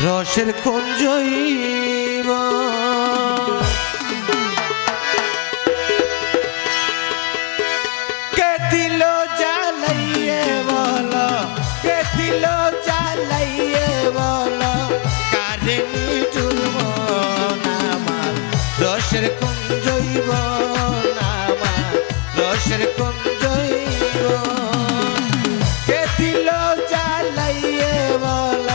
রসের কুঞ্জইব কে দিল জ্বালাইয়ে বল, কে দিল জ্বালাইয়ে বল, কারে নিঠুর মন আমার রসের কুঞ্জইব আমার রসের কুঞ্জইব কে দিল জ্বালাইয়ে বল,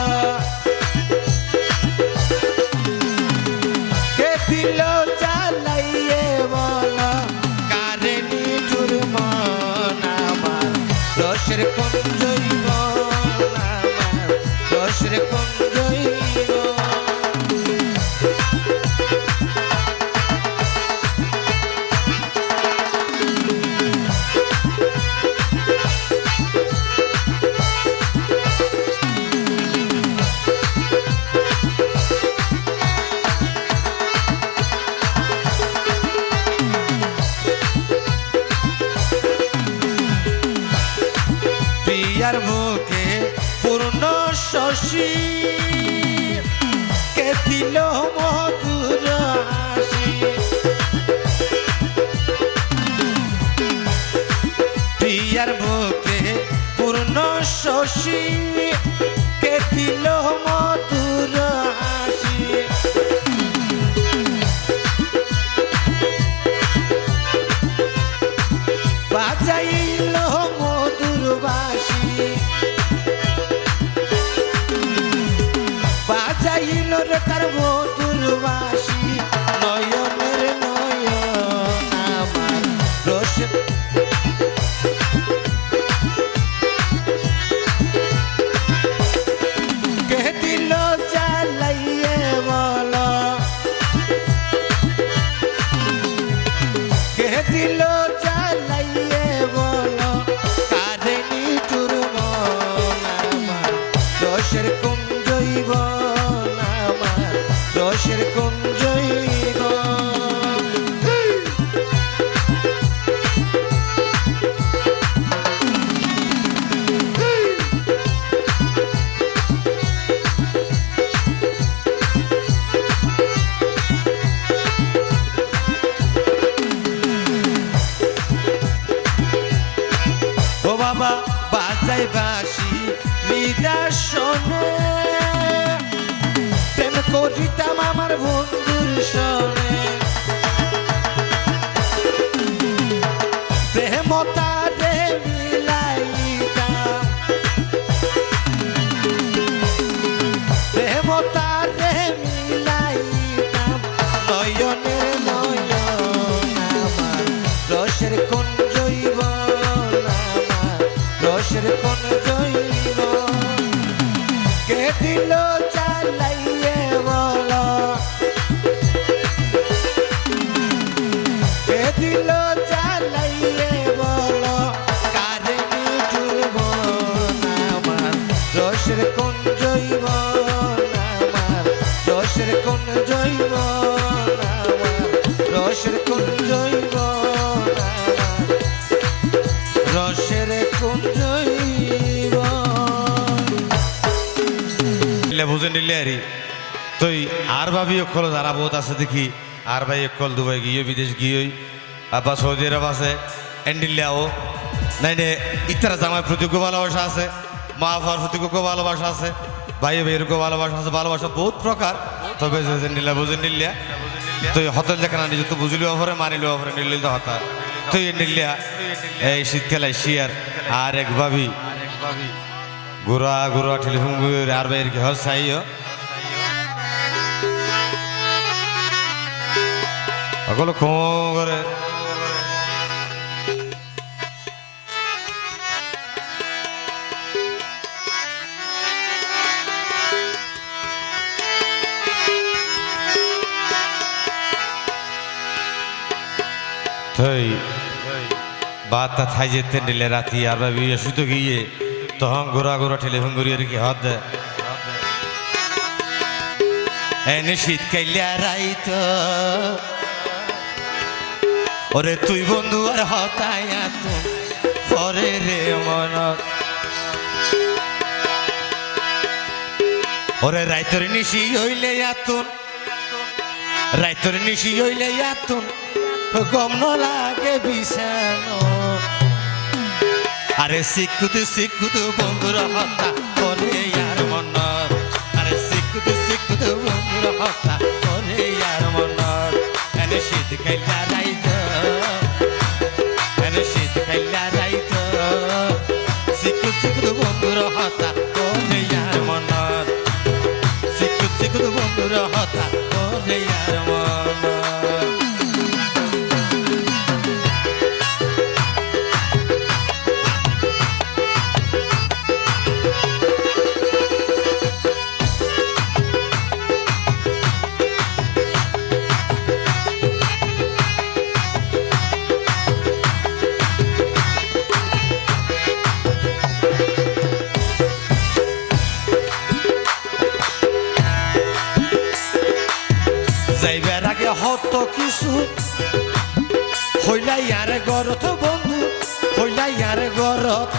কে দিল জ্বালাইয়ে বল, কারে নিঠুর মন আমার রসের কুঞ্জইব আমার রসের কুঞ্জইব প্রিয়ার মুখে পূর্ণ শশী কে দিল মধুর হাসি, প্রিয়ার মুখে পূর্ণ শশী কে দিল মধুর হাসি, বাজাইল মধুর বাঁশি, বাজাইল রে তার মধুর বাঁশি, নয়নের নয়ন আমার রসের কে দিল জ্বালাইয়ে বল, কে দিল জ্বালাইয়ে বল, কারে নিঠুর মন আমার রসের কুঞ্জইব আমার রসের কুঞ্জইব ও বাবা বাজাই বাঁশি নিদাসনে, প্রেম করিতাম আমার বন্ধুর সনে, প্রেম তারে মিলাইতাম, প্রেম তারে মিলাইতাম, নয়নের নয়ন আমার রসের কুঞ্জইব আমার রসের কুঞ্জইব কে দিল জ্বালাইয়ে বল, কে দিল জ্বালাইয়ে বল, কারে নিঠুর মন আমার রসের কুঞ্জইব আমার রসের কুঞ্জইব আমার রসের কুঞ্জইব আমার রসের কুঞ্জইব বুঝে নিলে আরি তুই আর ভাবি অকল যারা বহুত আছে দেখি আর ভাই অকল দুবাই গিয়ে বিদেশ গিয়ে বা সৌদি আরব আছে এন্ডিল্লাও নাই নে ইতারা জামাই প্রতিজ্ঞ ভালোবাসা আছে, মা বাবার প্রতিজ্ঞ ভালোবাসা আছে, ভাই ভাইয়েরকে ভালোবাসা আছে, ভালোবাসা বহুত প্রকার। তবে নিলা বুঝে নিলিয়া তুই হতল দেখা না নিজে তো বুঝলি অফরে মানিল অফরে নিলিল তো হতা তুই নিলিয়া এই শীতকালে শিয়ার আর এক ভাবি গুড়া গুড়া টেলিফোন আর বাইর ঘর চাইও সকল করে বাতা থাই যেতে নিলে রাতি আর ভাবি শুধু গিয়ে তখন ঘোরা ঘোরা টেলিফোন করি আর কি হাত দেয় এনে শীতকাইলে রাইত ওরে তুই বন্ধু আর হতাই পরে রে মনত ওরে রাইতর নিশি হইলে আতুন রাইতর নিশি হইলে আতুন গম ন লাগে বিছানো আরে শিক্ষুতু শিক্ষুতু বন্ধুর হত্যা করে আর মনত আরে শিক্ষুতু শিক্ষুতু বন্ধুর হত্যা করে আর মনত এনে শীত খাইলা রাইত এনে শীত খাইলা রাইত শিক্ষুত শিক্ষুতু বন্ধুর হত্যা করে আর মনত শিক্ষুত শিক্ষুতু বন্ধুর হত্যা করে আর মনত যাইবার আগে হত কিছু হইলাই আর গরত বন্ধু হইলাই আর গরত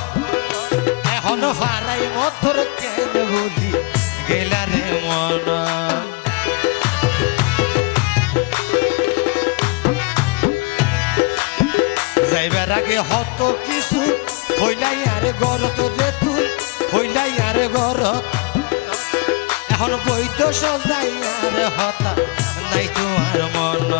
এখন ফারাই মতর কেন বলি গেলারে মন যাইবার আগে হত কিছু হইলাই আর গরত রে তুই হইলাই আর গরত এখন বৈধ সজাই আর হতা নাই তোমার মন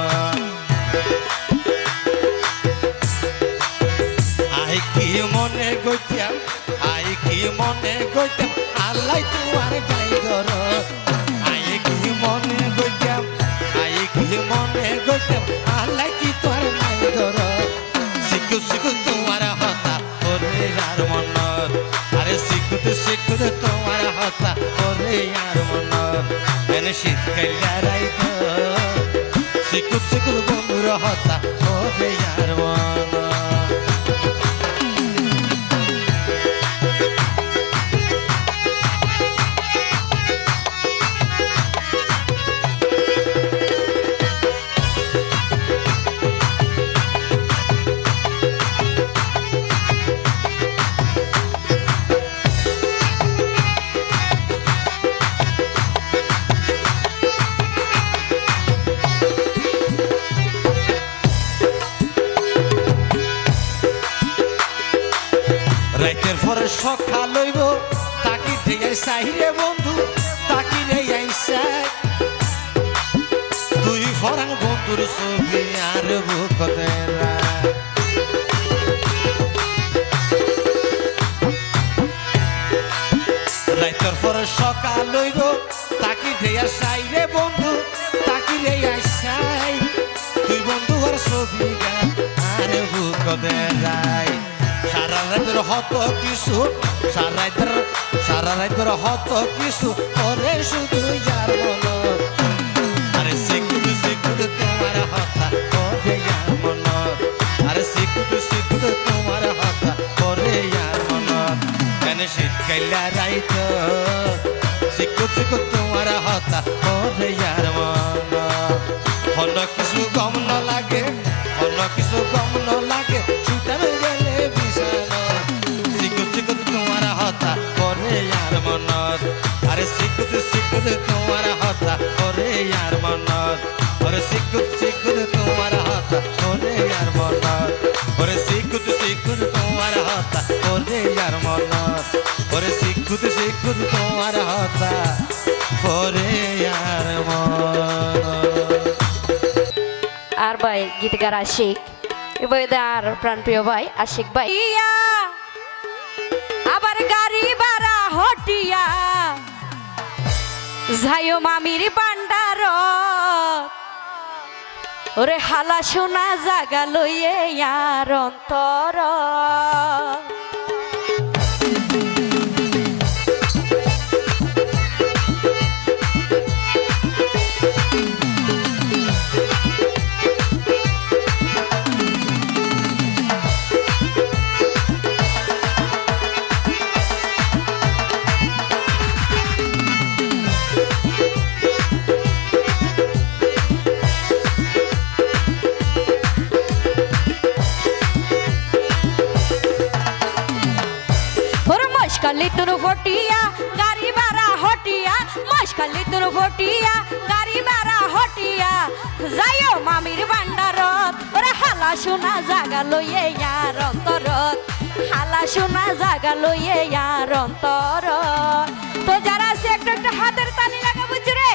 আই কি মনে গইতাম আই কি মনে গইতাম আল্লাহ তোমার গাই ধর আই কি মনে গইতাম আই কি মনে গইতাম আল্লাহ কি তোর নাই ধর শিখু শিখু তোমার হতা ওরে আর মন আরে শিখুতে শিখুতে তোমার হতা ওরে আর মন এনে শীত কাইলা রাইত শিকুত শিকুত বন্ধুর হতা ওরে আর মন রাইতের পরে সকাল হইব তাকি ঢেকে সাহিরে বন্ধু তাকি রে আইসাই তুই ফরান বন্ধুর ছবি আর বুকদের রাইতের পরে সকাল হইব তাকি ঢেকে সাইরে বন্ধু তাকি রে আইসাই তুই বন্ধু আর ছবি আর বুকদের রাই সারা রাতের হত কিছু সারা রাতের হত কিছু ওরে শুধু যার মন আরে শিখুতু শিখুতু তোমার হতা ওরে আর মন আরে শিখুতু শিখুতু তোমার হতা ওরে আর মন কেন শীত কাইলা রাইত শিখুত শিখুত তোমার হতা ওরে আর মন হন কিছু গম ন লাগে হন কিছু গম ন লাগে ছুটার গেলে বিছানা শিখুত শিখুত তোমার হতা করে আর মনত আরে শিখুত শিখুত তোমার হতা করে আর মনত আরে শিখুত শিখুত তোমার হতা করে আর মনত ওরে শিখুত শিখুত তোমার হতা করে আর মনত ওরে শিখুত শিখুত তোমার হতা করে আর মনত আর ভাই গীতকার আশিক আর প্রাণপ্রিয় ভাই আশিক ভাই আবার গাড়ি ভাড়া হটিয়া যাইও মামির বান্ডার ওরে হালা সোনা জাগা লইয়ে আর অন্তর কালি তোর ফটিয়া গাড়ি ভাড়া হটিয়া মুশকালি তোর ফটিয়া গাড়ি ভাড়া হটিয়া যাইও মামির ভান্ডারত ওরে হালা শোনা জাগা লইয়ে ইয়ার অন্তরত হালা শোনা জাগা লইয়ে ইয়ার অন্তরত তো যারা আছে একটু একটু হাতের তালি লাগা বুঝছি রে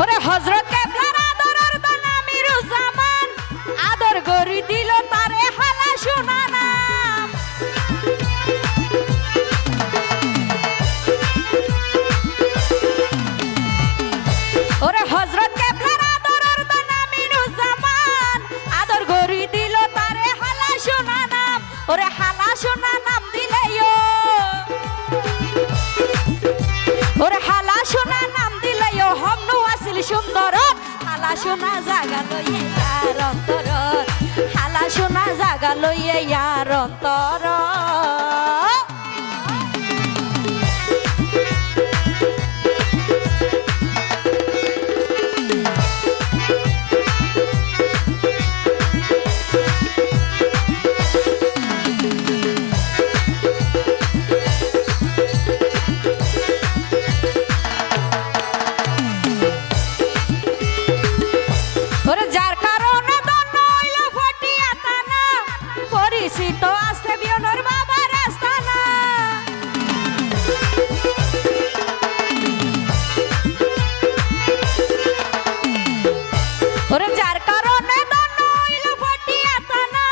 ওরে হযরত কেবলার আদরের দান আমিরুজ্জামান আদর গরি দিল তারে হালা শোনা নাম ওরে হযরত কেবলার আদরের দান আমিরুজ্জামান আদর গরি দিল তারে হালা শোনা নাম ওরে হালা শোনা নাম দিলেও ওরে হালা শোনা নাম দিলেও হমনু আসিল সুন্দর হালা শোনা জাগা লইয়ে ইয়ার অন্তরত হালা শোনা জাগা লইয়ে ইয়ার অন্তর ওরে যার কারণে দন্ন হইল ফটিয়া তানা পরিচিত আছে বিয়নর বাবার আস্তানা ওরে যার কারণে দন্ন হইল ফটিয়া তানা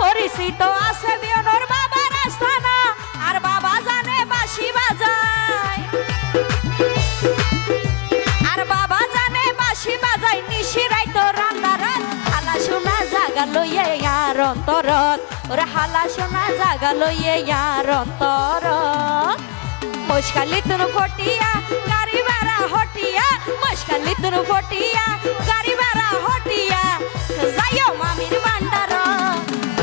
পরিচিত আছে বিয়নর বাবার আস্তানা আর বাবা জানে বাঁশি বাজায় আর বাবা জানে বাঁশি বাজায় নিশি রাইতো রান্দারাত হালা শোনা জাগা লইয়ে ইয়ার অন্তরত ওরে হালা শোনা জাগা লইয়ে ইয়ার অন্তরত মুশকালি তোর ফটিয়া গাড়ি ভাড়া হটিয়া মুশকালি তোর ফটিয়া গাড়ি ভাড়া হটিয়া যাইও মামির ভান্ডার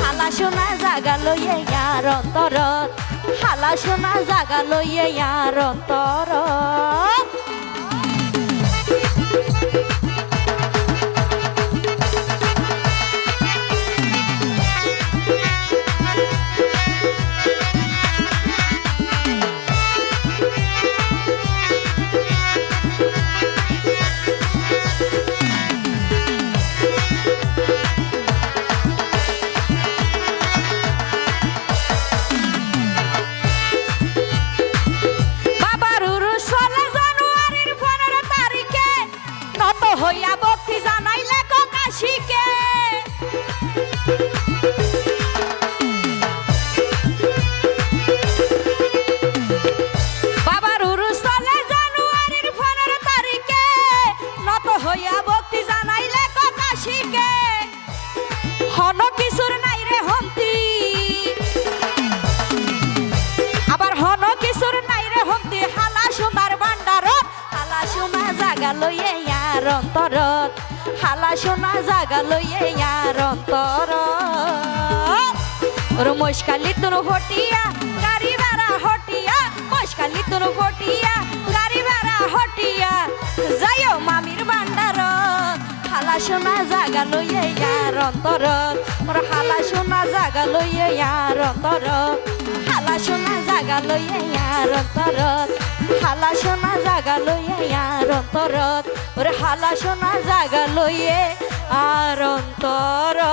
হালা শোনা জাগা লইয়ে ইয়ার অন্তরত হালা শোনা জাগা লইয়ে ইয়ার অন্তরত বাবার উরুস হলে জানুয়ারির 15 তারিখে নত হইয়া ভক্তি জানাইলে কাশিকে বাবার উরুস হলে জানুয়ারির 15 তারিখে নত হইয়া ভক্তি জানাইলে কাশিকে হন কিছুর নাই রে হন্তি আবার হন কিছুর নাই রে হন্তি হালা সোনার ভান্ডারত হালা সোনা জাগা লইয়ে ইয়ার অন্তরত হালা সোনা জাগা লইয়ে ইয়ার অন্তরত ওর মুশকালি তোর হটিয়া গাড়ি ভাড়া হটিয়া মুশকালি তোর হটিয়া গাড়ি ভাড়া হটিয়া যাইও মামির ভান্ডারত হালা সোনা জাগা লইয়ে ইয়ার অন্তরত ওর হালা সোনা জাগা লইয়ে ইয়ার অন্তরত হালা সোনা জাগা লইয়ে ইয়ার অন্তরত হালা সোনা জাগা লইয়ে ইয়ার অন্তরত ওরে হালা সোনা জাগা লইয়ে আর অন্তরত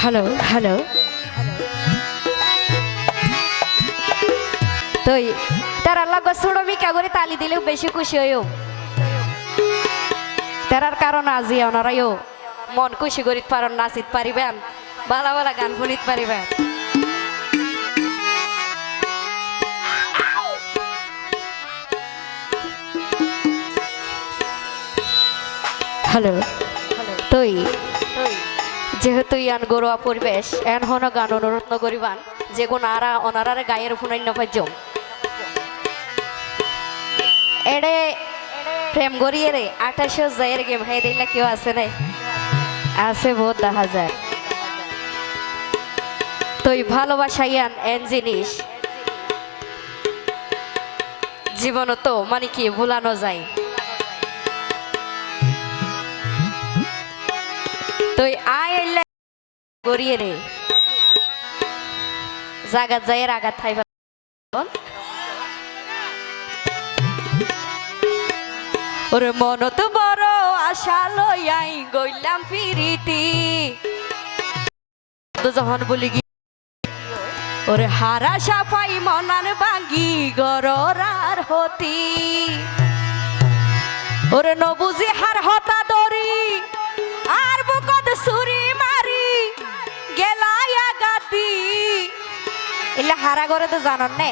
হ্যালো হ্যালো তুই তারা লাগো ছোড়ো বিকা করে তালি দিলেও বেশি খুশি হইও তারার কারণ আজি ওনারাইও মন খুশি করিতে পারেন নাচিত পারিবেন বালা বালা গান শুনিত পারিবেন হ্যালো তুই যেহেতু ইয়ান গরুয়া পরিবেশ এন হন গান অনুরোধ করিবান যে কোন আরা অনারারে গায়ের ফুনাইন্য পাইজম এড়ে প্রেম গড়িয়ে রে 2800 জায়ের গেম হাই দিলা কেউ আছে রে আছে বহুত দেখা যায় তুই ভালোবাসাইয়ান এন জিনিস জীবন তো মানে কি ভুলানো যায় তুই আইলে গড়িয়ে রে জাগাত যায় আঘাত খাইবা ওরে মনত বড় আশা লইয়াই গইলাম ফিরিতি তো যখন বলি গি ওরে হারা সাফাই মনার বাঙ্গি গরার হতি ওরে নবুজি হার হতা দরি আর বুকত সুরি মারি গেলায়া গাতি এলা হারা করে তো জানান নে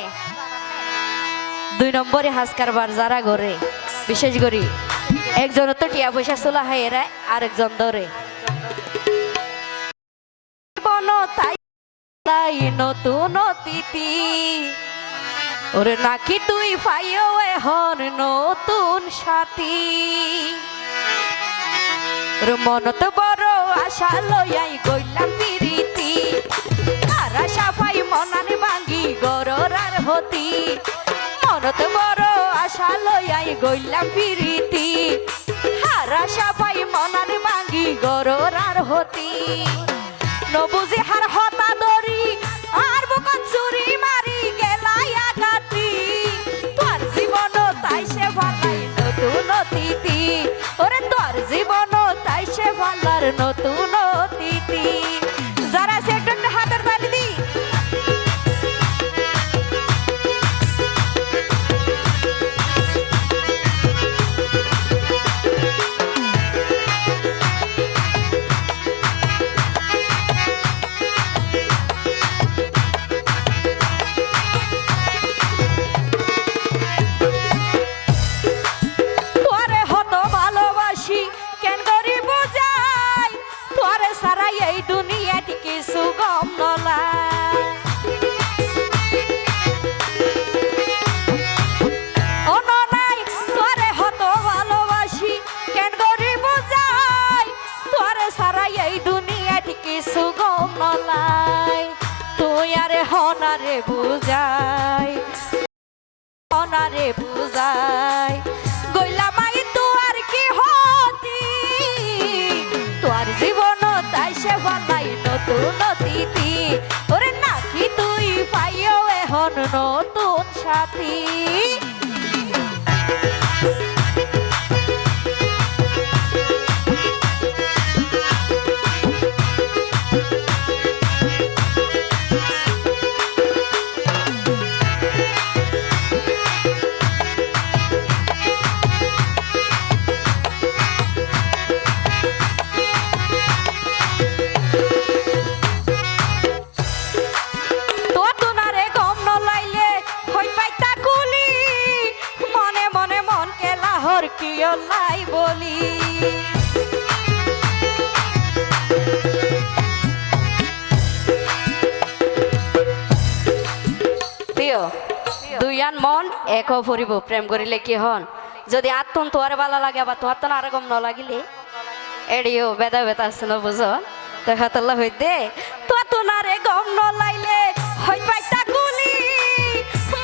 2 নম্বরে হাসকার বার যারা করে বিশেষ করি একজন তো টিয়া পয়সা চলা হয় এরা আরেকজন ধরে তাই নতুন অতিথি ওরে নাকি তুই পাইও এখন নতুন সাথী ওরে মনত বড় আশা লইয়াই গইলাম পিরিতি আর আশা পাই মনানে ভাঙ্গি গরার হতি মনত বড় আশা লইয়াই গইলাম পিরিতি আর আশা পাই মনানে ভাঙ্গি গরার হতি নবুজি হার হতা দরি আর বুকত চুরি মারি গেলায়া গাতি তোর জীবন তাই সে ভালাই নতুন অতিথি ওরে তোর জীবন তাই সে ভালার নতুন অতিথি যারা সে একটু হাতের তালি দি হনারে বুঝাই গইলাম আই তোর কি হতি তোর জীবন তাই সে ভালাই নতুন অতিথি ওরে নাকি তুই পাইও এখন নতুন সাথী লাই বলি প্রিয় দুইয়ান মন এক ফুরিব প্রেম করিলে কি হন যদি আত্মন তোয়ার বালা লাগে বা তোয়ার তো আর গম ন লাগিলে এড়িও বেদা বেতা আছে বুঝো তো হাতল্লা হইতে তো তো না রে গম ন লাইলে হই পাইতা গুলি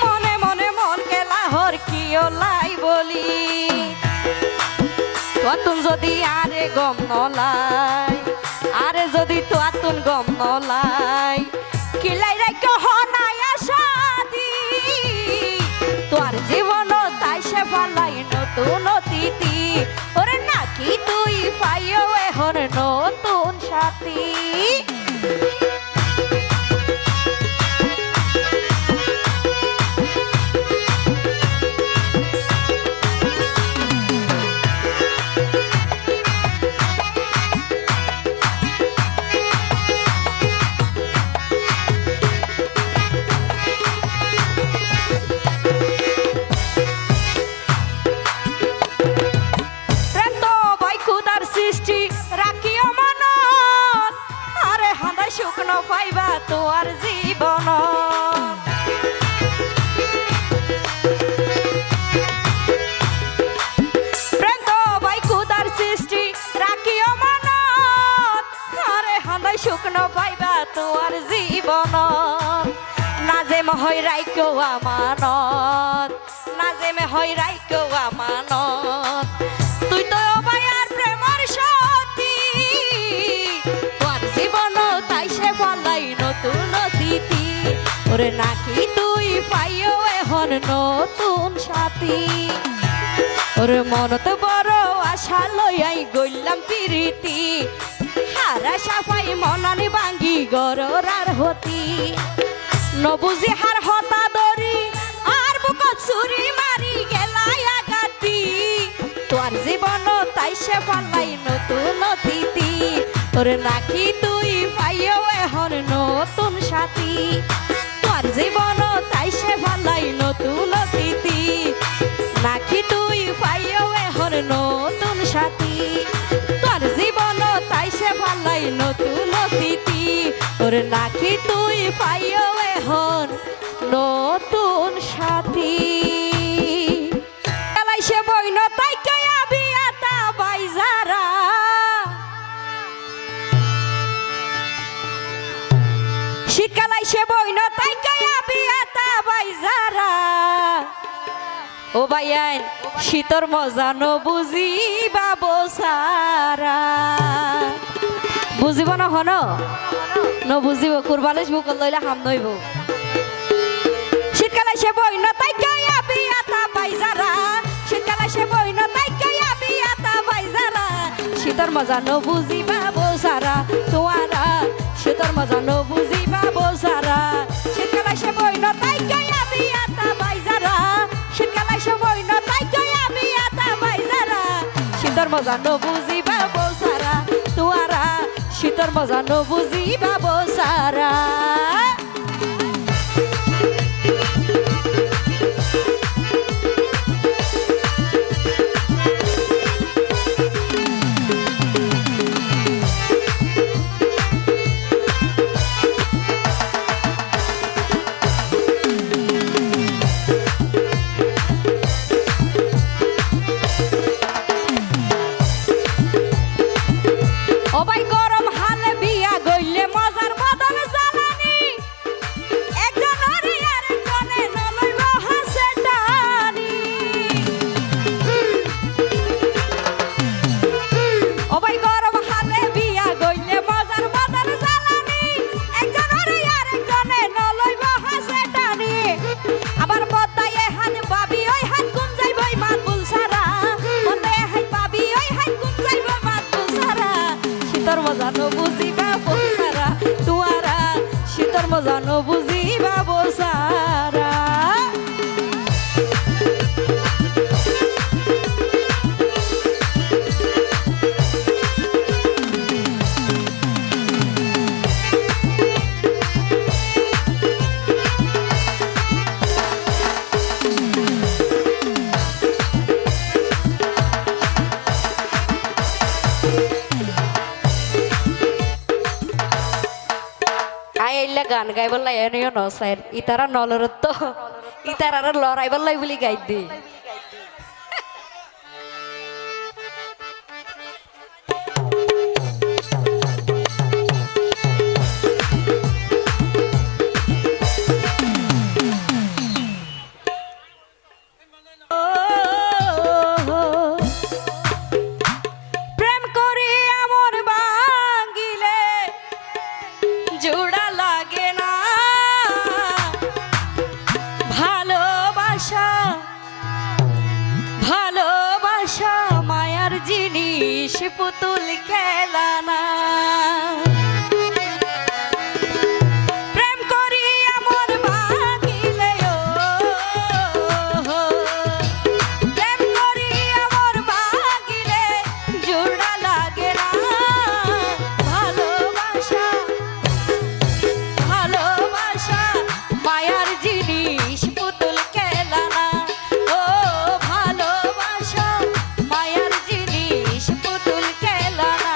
মনে মনে মন কেলা হর কিও লাই বলি তুন যদি আরে গম নলাই আরে যদি তো তুন গম নলাই কিলাই রাখো হনাই আশাদি তোর জীবন তাই সে ভালাই নতুন অতিথি ওরে নাকি তুই পাইও এখন নতুন সাথী জীবনত নাজেম হৈ রাইকো আমানত নাজেম হৈ রাইকো আমানত তুই তো অবায়ার প্রেমর সতী তোর জীবন তাই সে ফলাই নতুন অতিথি ওরে নাকি তুই পাইও এখন নতুন সাথী ওরে মনত বড় আশা লইয়াই গইলাম পিরিতি হারা সাফাই মনানি ভাঙ্গি গরার হতি নবুজি হার হতা দরি আর বুকত চুরি মারি গেলাই আগাতি তোর জীবন তাই সে পালাই নতুন অতিথি তোর নাকি তুই পাইও এখন নতুন সাথী তোর জীবন তাই সে পালাই নতুন অতিথি নাকি তুই পাইও এখন নতুন সাথী তোর জীবন তাই সে পালাই নতুন অতিথি তোর নাকি তুই পাইও এখন নতুন সাথী সে বইন তাই কয়া বিয়াতা বাইজারা শীতকালাই সে বইন তাই কয়া বিয়াতা বাইজারা ও বাইয়ান শীতর মজা ন বুঝিবা বসারা বুঝিব না হন ন বুঝিব কুরবালিশ বুক লইলে হাম নইব শীতকালে সে বইন তাই কয়া বিয়াতা বাইজারা শীতকালে সে বইন তাই কয়া বিয়াতা বাইজারা শীতর মজা ন বুঝিবা বসারা তোয়ারা শীতর মজা ন বুঝিবা বসারা শীতকালে সে বইন তাই কয়া বিয়াতা বাইজারা শীতকালে সে বইন তাই কয়া বিয়াতা বাইজারা শীতর মজা ন বুঝিবা বসারা তোয়ারা শীতর মজা ন বুঝিবা বসারা ওবাই গরম হালে বিয়া গইলে মজার বদন জ্বালানি একজন হরি আরেকজনে নলইব হাসে টানি ওবাই গরম হালে বিয়া গইলে মজার বদন জ্বালানি একজন হরি আরেকজনে নলইব হাসে টানি আবার বদায়ে হাত বাবি ওই হাত গুম যাইবই মাত বুলসারা বদায়ে হাত বাবি ওই হাত গুম যাইব মাত বুলসারা শীতর মজা ন বুঝিবা বসারা তুয়ারা শীতর মজা ন বুঝিবা বসারা আইলে গান গাইবার লাই এনেও নসাইর ইতারা নলরত তো ইতারার লড়াইবার লাই বলি গাই দি প্রেম করি এমন ভাঙ্গিলে জোড়া লাগে না ভালোবাসা ভালোবাসা মায়ার জিনিস পুতুল খেলা না প্রেম করি এমন ভাঙ্গিলে প্রেম করি এমন ভাঙ্গিলে জোড়া লাগে না ভালোবাসা ভালোবাসা মায়ার জিনিস পুতুল খেলা না ও ভালোবাসা মায়ার জিনিস পুতুল খেলা না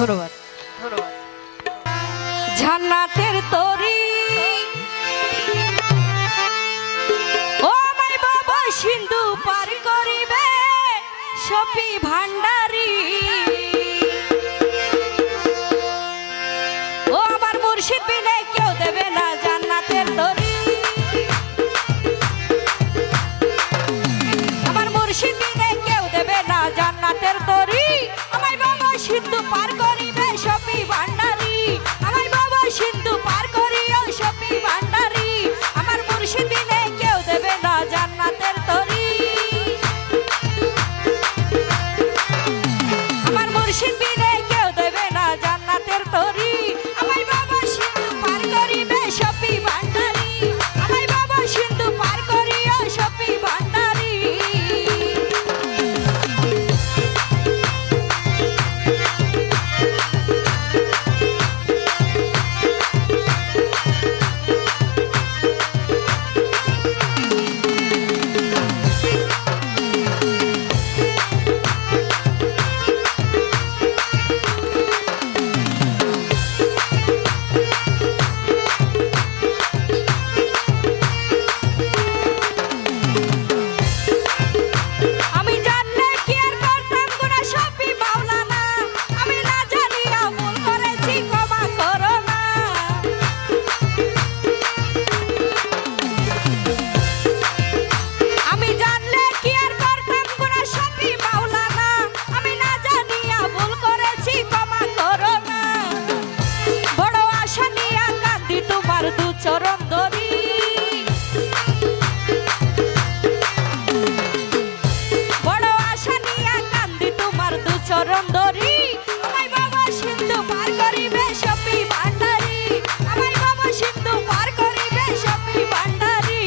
ধন্যবাদ ধন্যবাদ জান্নাতের তরি ও মাই বাবা সিন্ধু পার করিবে সপি ভান্ডারি ও আমার মুর্শিদ বিনে কেউ দেবে না জান্নাতের তরি আমার মুর্শিদ বিনে কেউ দেবে না জান্নাতের তরি আমায় বাবা সিন্ধু পার করিবে সপি ভান্ডারি আমায় বাবা সিন্ধু পার করিও সপি ভান্ডারি আমার মুর্শিদ বিনে কেউ দেবে না জান্নাতের তরি আমার মুর্শিদ বিনে কেউ দেবে না জান্নাতের তরি আমায় বাবা সিন্ধু পার করিবে সপি ভান্ডারি আমায় বাবা সিন্ধু পার করিও সপি ভান্ডারি আমি জানলে কি আর করতাম গুনাহ সবই মাওলানা আমি না জানিয়া ভুল করেছি ক্ষমা করো না আমি জানলে কি আর করতাম গুনাহ সবই মাওলানা আমি না জানিয়া ভুল করেছি ক্ষমা করো না বড় আশা নিয়া কাঁদি তোমার দু চরণ ধরি বড় আশা নিয়া কান্দি তোমার দু চরণ ধরি আমায় বাবা সিন্ধু পার করিবে সপি ভান্ডারি আমায় বাবা সিন্ধু পার করিবে সপি ভান্ডারি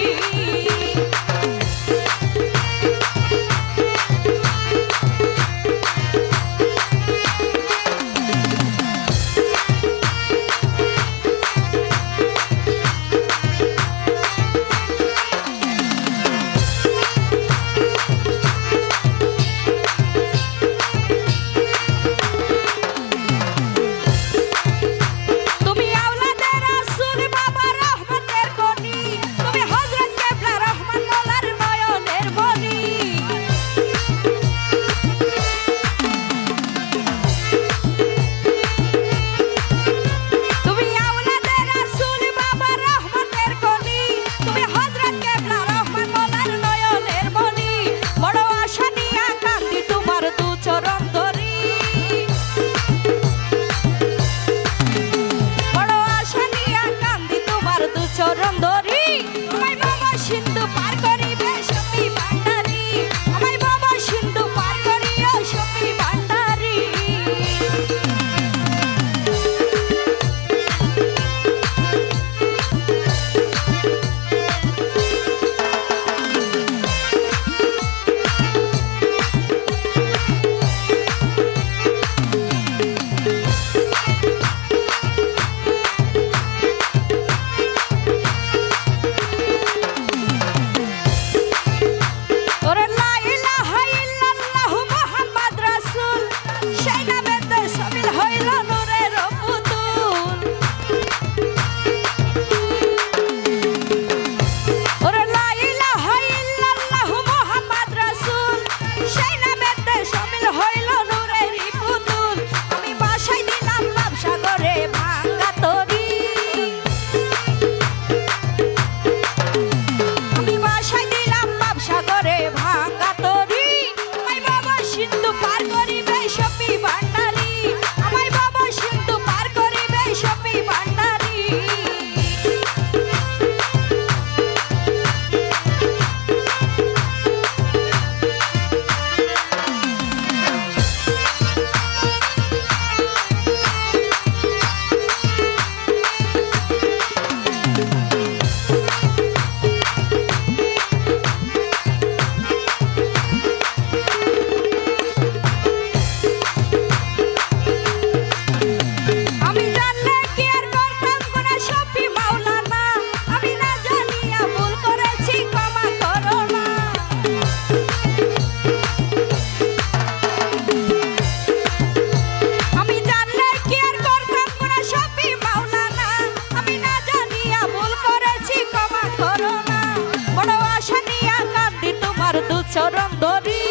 চরণ ধরি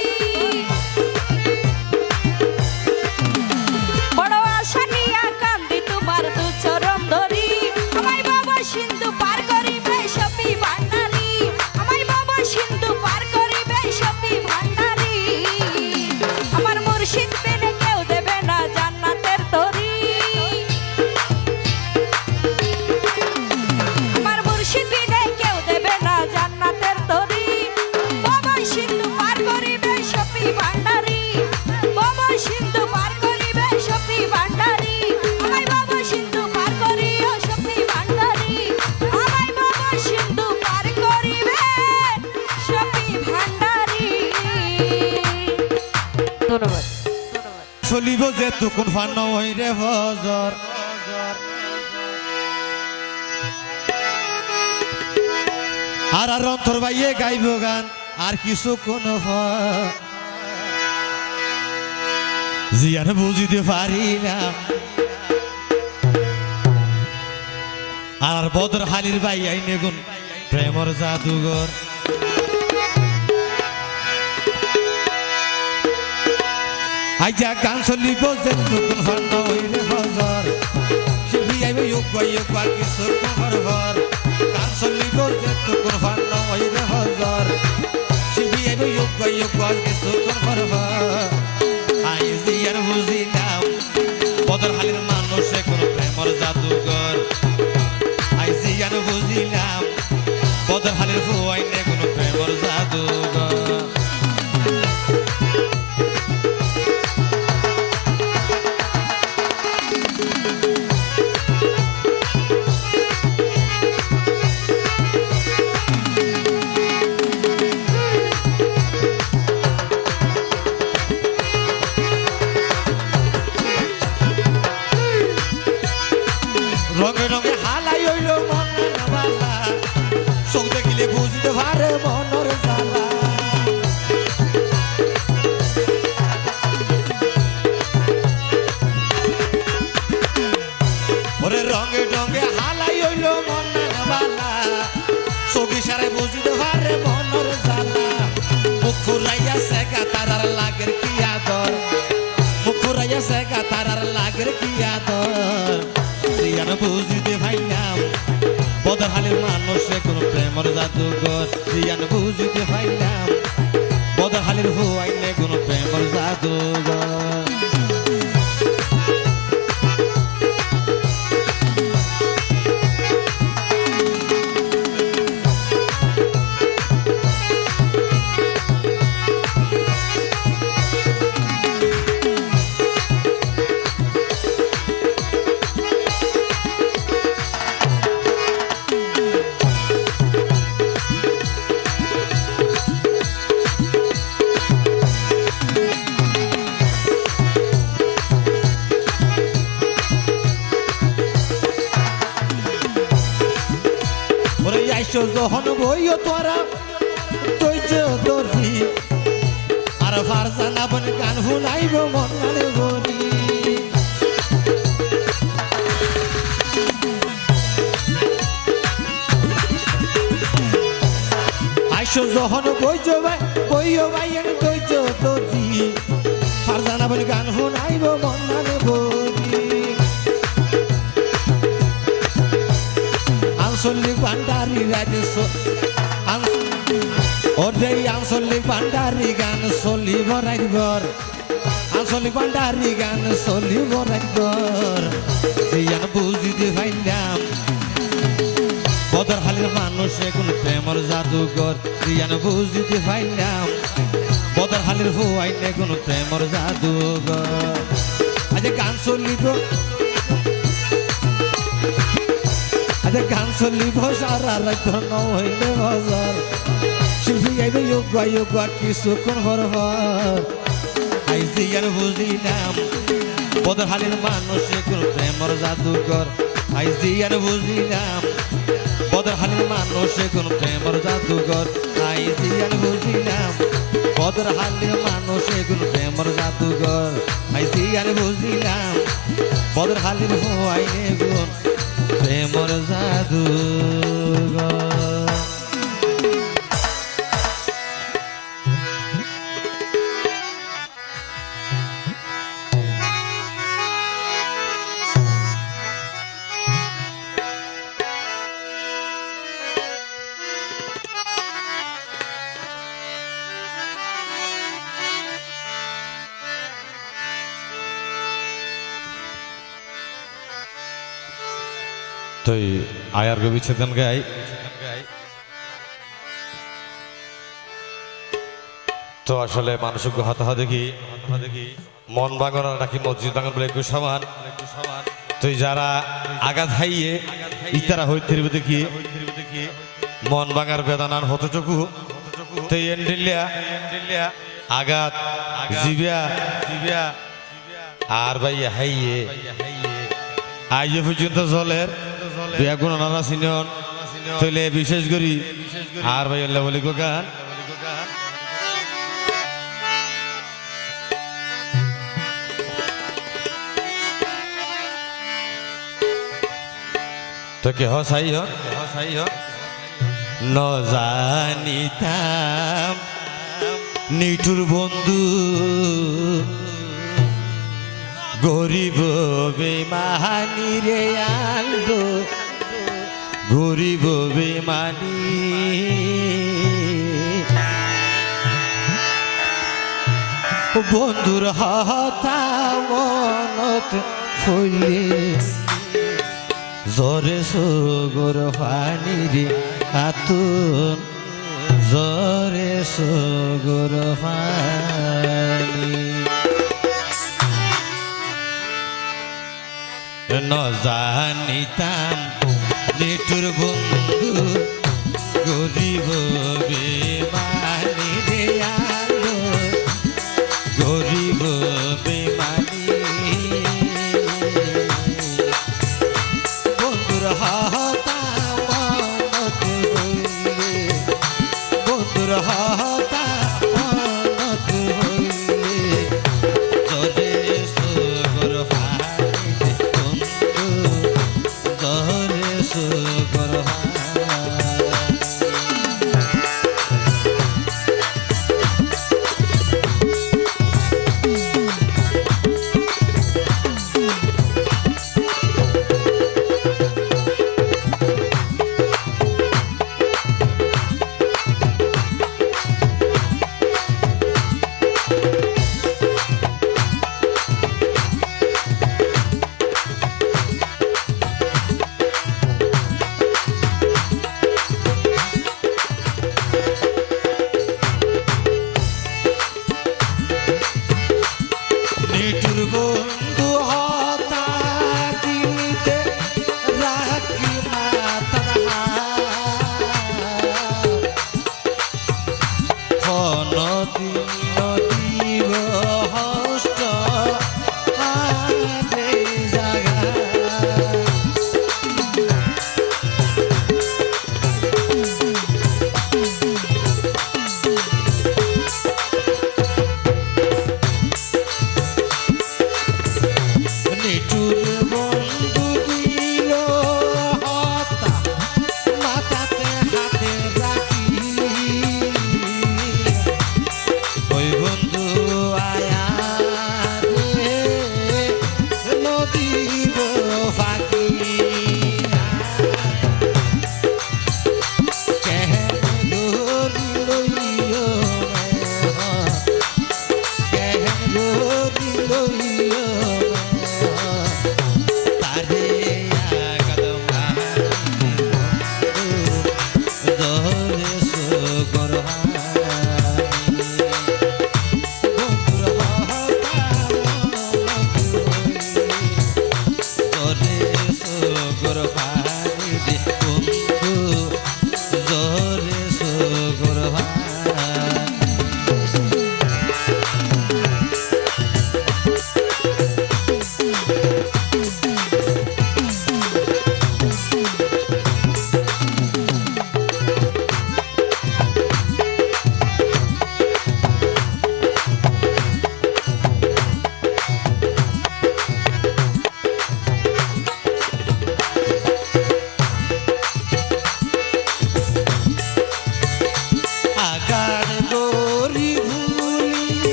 বড় আশা নিয়া কান্দি তোমার দু চরণ ধরি আমায় বাবা সিন্ধু পার করিবে সপি ভান্ডারি আমায় বাবা সিন্ধু পার করিবে সপি ভান্ডারি আমার মুর্শিদ পেলে কেউ দেবে না জান্নাতের তরি আমার মুর্শিদ পেলে কেউ দেবে না জান্নাতের তরি বাবা সিন্ধু পার করিবে সপি ভান্ডারি বাবা সিন্ধু পার করিবে সপি ভান্ডারি আমায় বাবা সিন্ধু পার করিও সপি ভান্ডারি আমায় বাবা সিন্ধু পার করিবে সপি ভান্ডারি ধন্যবাদ চলিব যে তুকুন ফান হইরে ফজর আর অন্তর বাইয়ে গাইব গান আর কিছু কোন জিয়ান বুঝিতে পারি না আর বদর হালির বাই আইনে গুন প্রেমর জাদুঘর আইজা গান চলিব যে তুকুন ফান হইরে ফজর শিল্পী আইবে ইয়োগা কিছু কোন ঘর গান চলিব যে তুকুন ফান হইরে ফজর শিল্পী আইবে ইয়োগা কিছু কোন ঘর আই জিয়ার বুঝিলাম বদর হালির মানুষে কোন প্রেমর জাদুঘর আই জিয়ার বুঝিলাম বদর হালির ফুয়াইনে কোন প্রেমর জাদুঘর রঙে রঙে হালাই হইল মনের বালা চোখ দেখিলে বুঝতে পারে মনের জ্বালা ওরে রঙে রঙে হালাই হইল মনের বালা চোখ ইশারে বুঝতে পারে মনের জ্বালা মুখ ফুরাইয়া সেকা তারার লাগের কি আদর মুখ ফুরাইয়া সেকা তারার লাগের কি আদর জিয়ান বুঝিতে পাইলাম বদর হালির মানুষে কোন প্রেমর জাদুঘর জিয়ান বুঝিতে পাইলাম বদর হালির হুয়াইনে কোন প্রেমর জাদুঘর যখন বইও তোরা ধৈর্য ধরি আর ফারজানা বন গান শুনাইব মন গানে বলি আইসো যখন বইও ভাই ধৈর্য ধরি ফারজানা বন গান শুনাইব মন গানে বলি আঞ্চলিক ভান্ডারি রাজস্ব ওরে আঞ্চলিক ভান্ডারি গান চলিব রাইবর আঞ্চলিক ভান্ডারি গান চলিব রাইবর জিয়ান বুঝিতে পাইলাম বদর হালির মানুষে কোন প্রেমর জাদুঘর জিয়ান বুঝিতে পাইলাম বদর হালির হুয়াইনে কোন প্রেমর জাদুঘর আজ গান চলিব গান চলিব সারা রাত হইলে বাজার শিল্পী আইবে ইয়োগা কিছুক্ষণ হরবার আই জিয়ার বুঝিলাম বদর হালির মানুষে কোন প্রেমর জাদুঘর আই জিয়ার বুঝিলাম বদর হালির মানুষে কোন প্রেমর জাদুঘর আই জিয়ার বুঝিলাম বদর হালির মানুষে কোন প্রেমর জাদুঘর আই জিয়ার বুঝিলাম বদর হালির হুয়াইনে গুণ প্রেমর জাদুঘর তো আয়ার বিচ্ছেদ গান গাই তো আসলে মানসিক হতাহা দেখি মন ভাঙানো নাকি মসজিদ ভাঙান বলে একটু সমান তো যারা আঘাত হাইয়ে ইতারা হইতে দেখি মন ভাঙার বেদনার হতটুকু তো এন্ডিলিয়া আঘাত জিবিয়া আর ভাই হাইয়ে আইয়ে পর্যন্ত জলের বেগুন নানা সিনিয়ন তৈলে বিশেষ করি আর ভাই আল্লাহ বলি গান তো কে হাই হ ন জানিতাম নিঠুর বন্ধু গরিব বেমানি রে আলগো গরিব বেমানি বন্ধুর হতা মনত হইলে জরে সগর পানি রে আতুন জরে সগর পানি ন জানিতাম নিঠুর বন্ধু গরিব বেমানি রে আলো গরিব বেমানি বন্ধুর হতা মনত হইলে বন্ধুর হতা মনত হইলে জরে সগর পানি বন্ধু জরে সগর নিঠুর বন্ধু হতা দিতে রাখি মাতার দিন দিব হষ্ট জাগা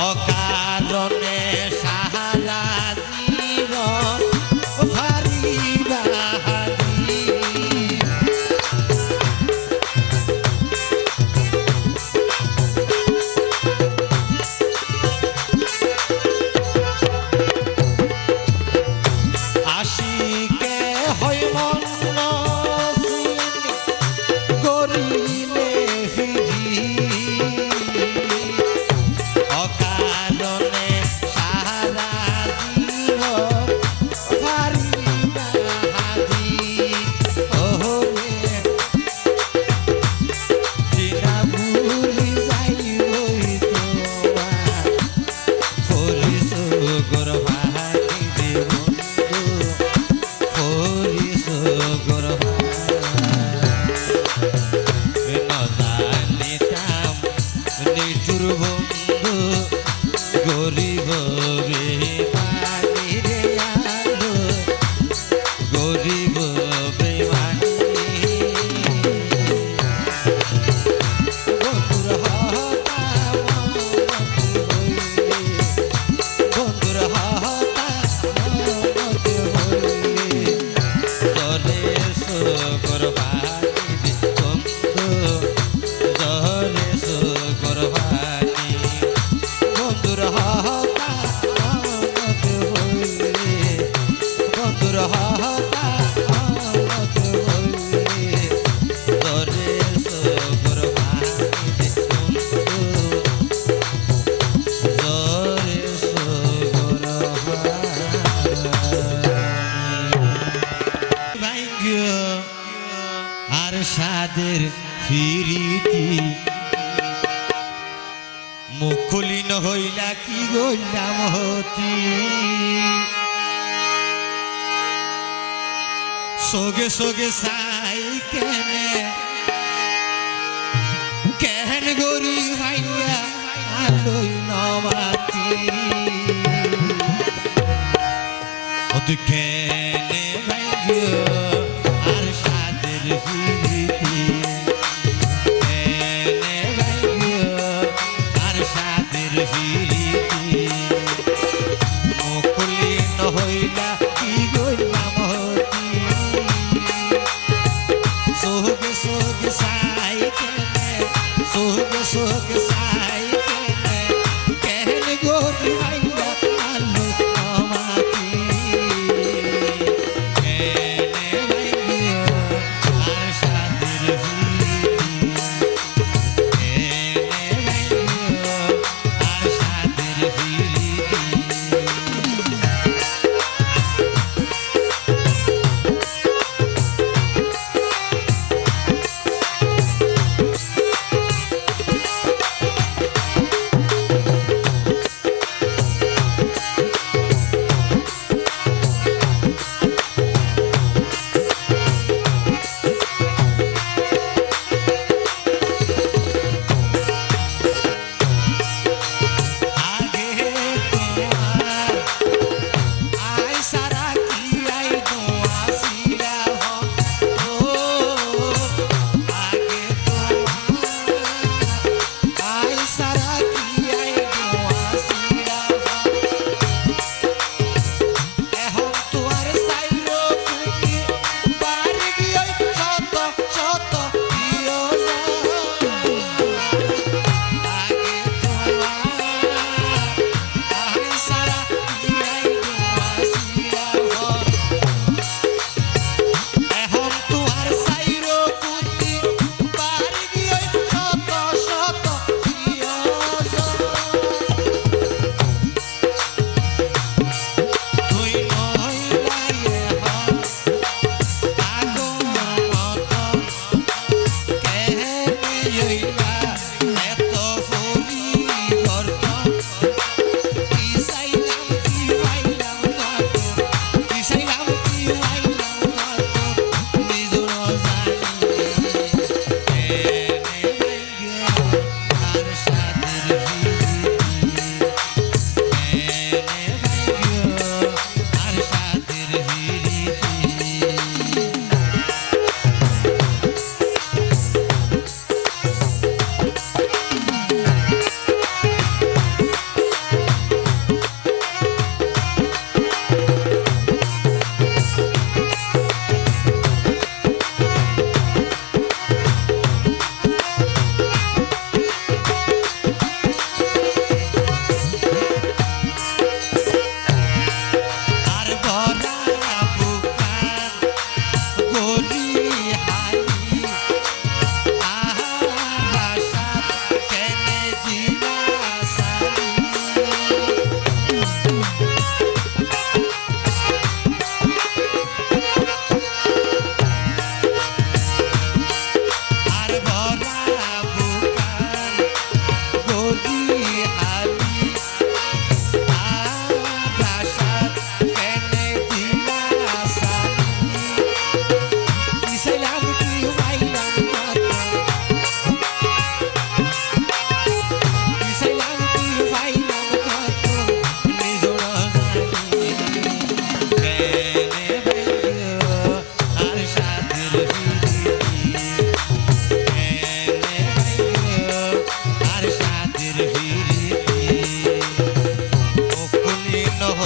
অকারণে সাহারা জীবন ভারি বাহারি আশিকে হয় মন করিলে ফিরি অকারণে সারা জীবন ভারি বাহারি ওরে দিনা ভুলি যাইবই তোমার ফরিস গরভানি দেব ফরিস গরভানি নজানিতাম নিঠুর বন্ধু গরিব বেমানি রে আলো গরিব বেমানি বন্ধুর হতা বন্ধুর হতা মমতে হইলে জলে সুগর ভানি বন্ধু জলে সুগর ভানি বন্ধুর হতা মমতে হইলে বন্ধুর হতা মমতে হইলে জলে সুগর ভানি বন্ধু জলে সুগর ভাগ্য আর সাদের ফিরিতি মুখলিন হইলা কি গইলাম হতি সোগে সোগে সাই কেনে কেন গরি ভাইয়া আলোই নবাতি ও তুই কেনে ভাগ্য আর সাদের ফিরিতি কেনে ভাগ্য আর সাদের ফিরিতি মুখলিন হইলা কি গইলাম হতি সোগে সোগে সাই কেনে সোগে সোগে সাই কেনে কেন গরি ভাইয়া আলো নমাতি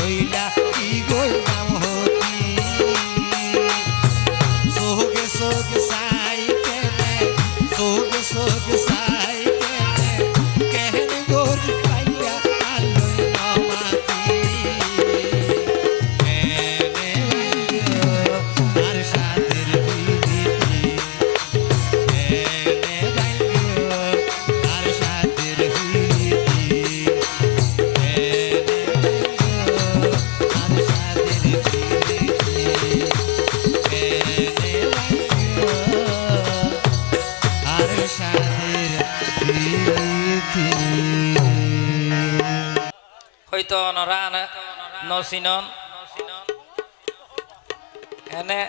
লইলা কি গইলাম হতি সোগে সোগে সাই কেনে সোগে সোগে সাই কেনে কেন গরি পাইয়া আলোই মামাতি কেনে আর সাদের বিদিতি কেনে বাইও আর সাদের বিদিতি হয়তো নরা নসিনন এনে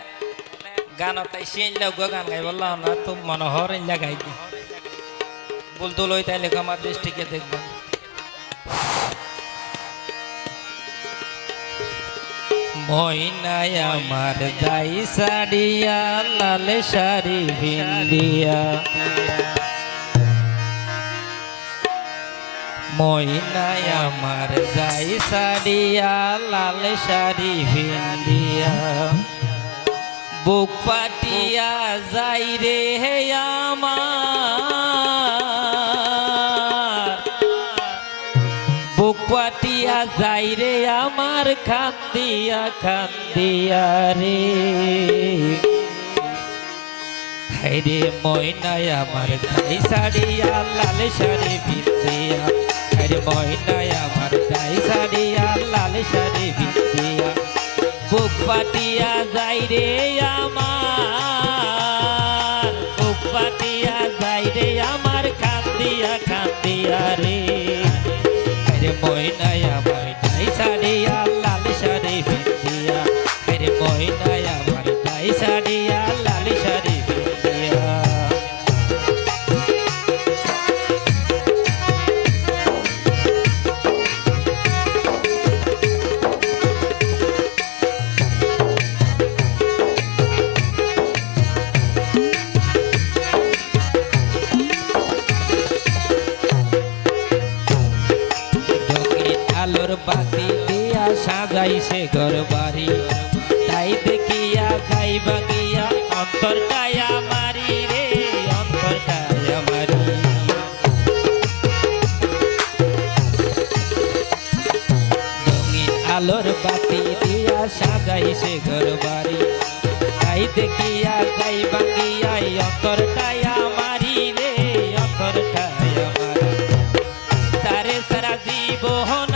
গান তাই সিনলা গান গাই বললাম না তো মনোহর ইল্লা গাই দি বলতো লই তাইলে আমার দৃষ্টিকে দেখবেন ময়নায় আমার যাই সাড়িয়া লাল শাড়ি ভিন্দিয়া ময়নায় আমার যাই সাড়িয়া লাল শাড়ি ভিন্দিয়া বুক পাটিয়া যাই রে হে আমার বুক পাটিয়া যাই রে আমার কান্দিয়া কান্দিয়া রে হাইরে ময়নায় আমার যাই সাড়িয়া লাল শাড়ি ভিন্দিয়া হাইরে ময়নায় আমার যাই সাড়িয়া লাল শাড়ি ভিন্দিয়া বুক পাটিয়া যাই রে আমার বুক পাটিয়া যাই রে আমার কান্দিয়া কান্দিয়া রে হাইরে ময়নায় আমার যাই সাড়িয়া লাল শাড়ি ভিন্দিয়া হাইরে ময়নায় আমার যাই সাড়িয়া লাল শাড়ি ভিন্দিয়া আলোর বাতি দিয়া সাজাইছে ঘর বাড়ি তাই দেখিয়া যাই বাগিয়া অন্তরটায় আমারি রে অন্তরটায় আমারি রঙিন আলোর বাতি দিয়া সাজাইছে ঘর বাড়ি তাই দেখিয়া যাই বাগিয়া অন্তরটায় আমারি রে অন্তরটায় আমারি তারে সারা জীবন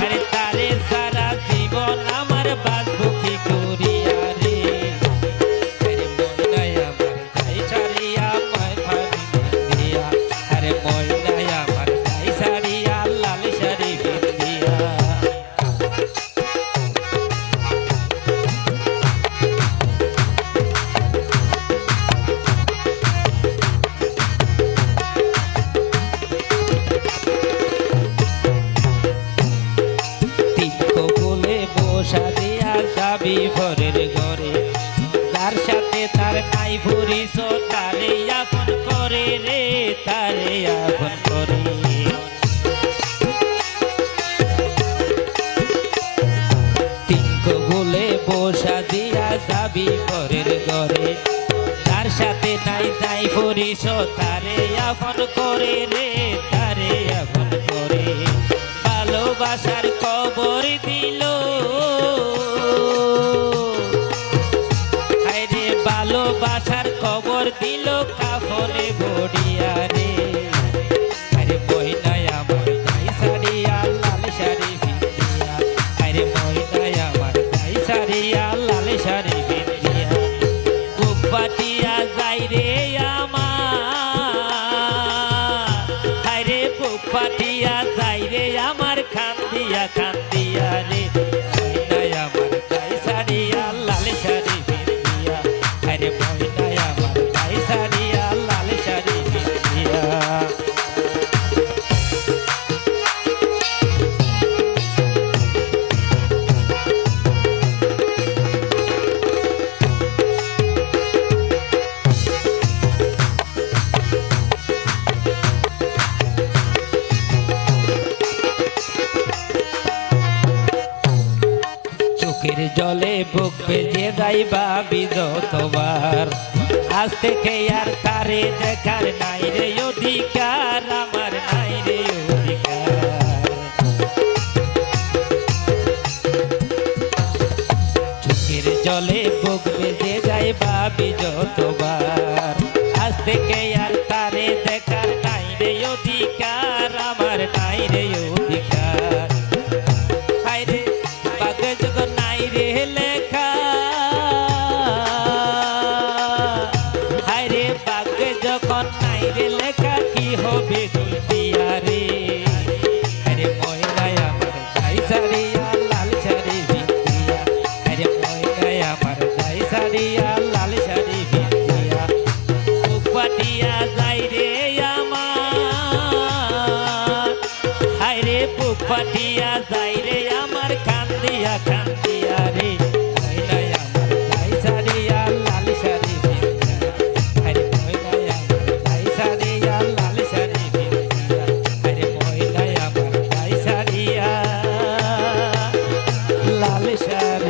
আরে তারে সারা জীবন আমার বাঁচব কি করিয়া রে আরে ময়নায় আমার যাই ছাড়িয়া মায় ভাবিয়া আরে ময়নায় আমার যাই ছাড়িয়া লাল শাড়ি ভিন্দিয়া বসা দিয়া যাবি ভরের ঘরে তার সাথে তার নাই ভরিস তারে আপন করে রে তারে আপন করে তিনক বলে বসা দিয়া যাবি ভরের ঘরে তার সাথে নাই নাই ভরিস তারে আপন করে রে তারে আপন করে ভালোবাসার খবর দিল হায়রে ভালোবাসার খবর দিল কাফনে ভরিয়া রে আরে ময়নায় আমার যাই সাড়িয়া লাল শাড়ি ভিন্দিয়া আরে ময়নায় আমার যাই সাড়িয়া লাল শাড়ি ভিন্দিয়া বুক পাটিয়া যাই রে আমার হায়রে বুক পাটিয়া যাই রে আমার কান্দিয়া কান্দিয়া রে ময়নায় আমার যাই সাড়িয়া লাল শাড়ি ভিন্দিয়া আরে ময়নায় আমার যাই সাড়িয়া লাল শাড়ি ভিন্দিয়া বুক পেজে যাই ভাবি যতবার আজ থেকে আর তারে দেখার নাই রে অধিকার আমার নাই রে অধিকার চোখের জলে বুক বেজে যাই ভাবি যতবার আজ থেকে আর তারে দেখার নাই রে অধিকার আমার নাই রে অধিকার হায়রে বাগে যখন নাই রে লেখা হায়রে বাগে যখন নাই রে লেখা কি হবে দিয়া রে আরে ময়নায় আমার যাই সারিয়া লাল শাড়ি বিন্দিয়া আরে ময়নায় আমার যাই সারিয়া লাল শাড়ি বিন্দিয়া উপাটিয়া যাই রে আমার হায়রে বুক পাটিয়া যাই রে আমার কান্দিয়া কান্দিয়া রে ময়নায় আমার যাই সারিয়া লাল শাড়ি বিন্দিয়া আরে ময়নায় আমার যাই সারিয়া লাল শাড়ি বিন্দিয়া আরে ময়নায় আমার যাই সারিয়া লাল শাড়ি